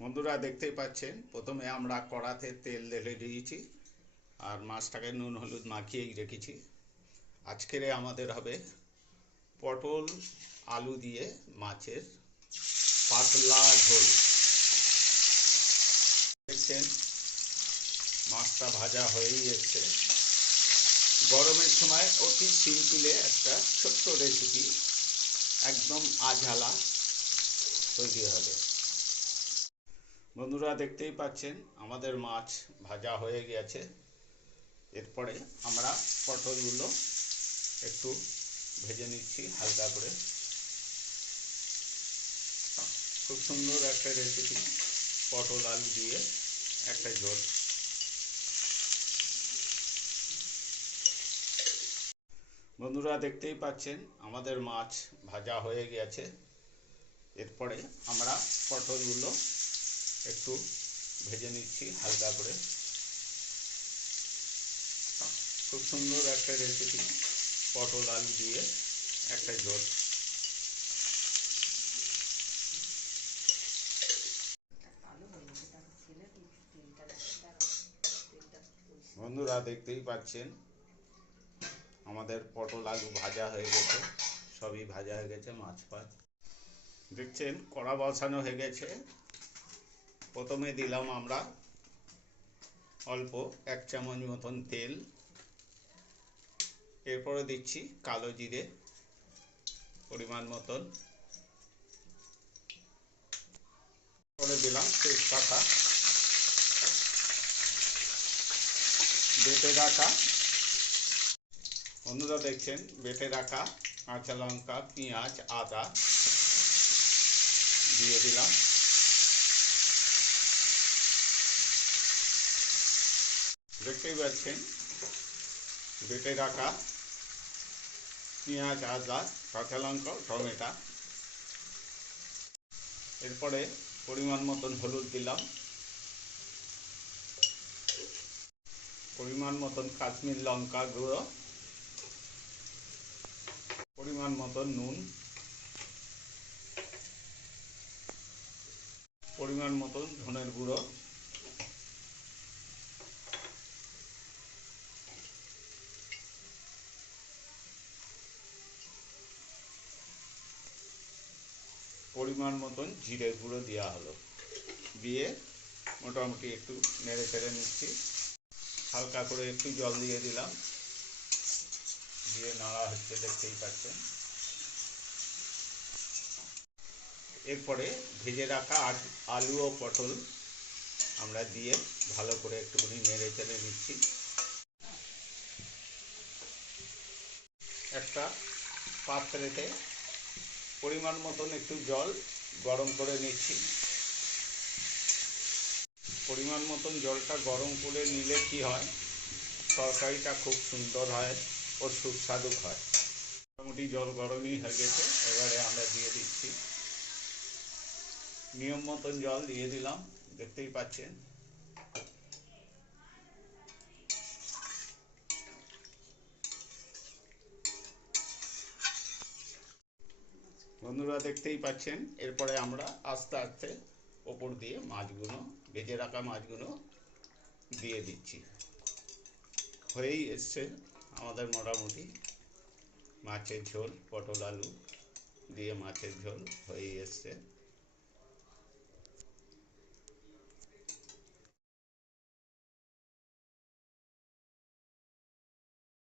বন্ধুরা দেখতেই পাচ্ছেন, প্রথমে আমরা কড়াতে তেল ঢেলে দিয়েছি, আর মাছটাকে নুন হলুদ মাখিয়েই রেখেছি। আজকের আমাদের হবে পটল, আলু দিয়ে মাছের পাতলা ঝোল। দেখছেন, মাছটা ভাজা হয়েই এসছে। গরমের সময় অতি সিম্পলে একটা ছোট্ট রেসিপি একদম আঝালা তৈরি হবে। বন্ধুরা দেখতেই পাচ্ছেন, আমাদের মাছ ভাজা হয়ে গেছে এরপরে আমরা পটলগুলো একটু ভেজে নিচ্ছি হালকা করে। খুব সুন্দর একটা রেসিপি পটল আলু দিয়ে একটা ঝোল। বন্ধুরা দেখতেই পাচ্ছেন, আমাদের মাছ ভাজা হয়ে গেছে এরপরে আমরা পটলগুলো একটু ভেজে নিচ্ছি, হালকা করে। খুব সুন্দর একটা রেসিপি পটল আলু দিয়ে একটা ঝোল। বন্ধুরা দেখতেই পাচ্ছেন, আমাদের পটল আলু ভাজা হয়ে গেছে, সবই ভাজা হয়ে গেছে, মাছ ফাছ দেখছেন, কড়া বসানো হয়ে গেছে। প্রথমে দিলাম আমরা অল্প এক চামচ মতন তেল। এরপরে দিচ্ছি কালো জিরে পরিমাণ মতন। পরে দিলাম তেজপাতা। বেটে রাখা। বন্ধুরা দেখছেন, বেটে রাখা কাঁচা লঙ্কা, পেঁয়াজ, আদা দিয়ে দিলাম। দেখতেই পাচ্ছেন। বেটে রাখা পেঁয়াজ, আদা, কাঁচা লঙ্কা, টমেটো। এরপরে পরিমাণ মতন হলুদ দিলাম। পরিমাণ মতন কাশ্মীর লঙ্কা গুঁড়ো। পরিমাণ মতন নুন। পরিমাণ মতন ধনের গুঁড়ো। পরিমাণ মতন জিরে গুঁড়ো দেওয়া হলো। দিয়ে মোটামুটি একটু নেড়ে চেড়ে নিচ্ছি। হালকা করে একটু জল দিয়ে দিলাম। দিয়ে নাড়া হচ্ছে, দেখতেই পাচ্ছেন। এরপরে ভেজে রাখা আলু ও পটল আমরা দিয়ে ভালো করে একটুখানি নেড়ে চেড়ে নিচ্ছি। একটা পাত্রেতে পরিমাণ মতন একটু জল গরম করে নিচ্ছি। পরিমাণ মতন জলটা গরম করে নিলে কি হয়? তরকারিটা খুব সুন্দর হয় ও সুস্বাদু হয়। মোটামুটি জল গরমই হয়ে গেছে, এবারে আমরা দিয়ে দিচ্ছি। নিয়ম মতন জল দিয়ে দিলাম, দেখতেই পাচ্ছেন। বন্ধুরা দেখতেই পাচ্ছেন, এরপরে আমরা আস্তে আস্তে ওপর দিয়ে মাছগুলো ভেজে রাখা মাছগুলো দিয়ে দিচ্ছি। হয়েই এসছে আমাদের মোটামুটি মাছের ঝোল, পটল আলু দিয়ে মাছের ঝোল হয়েই এসছে।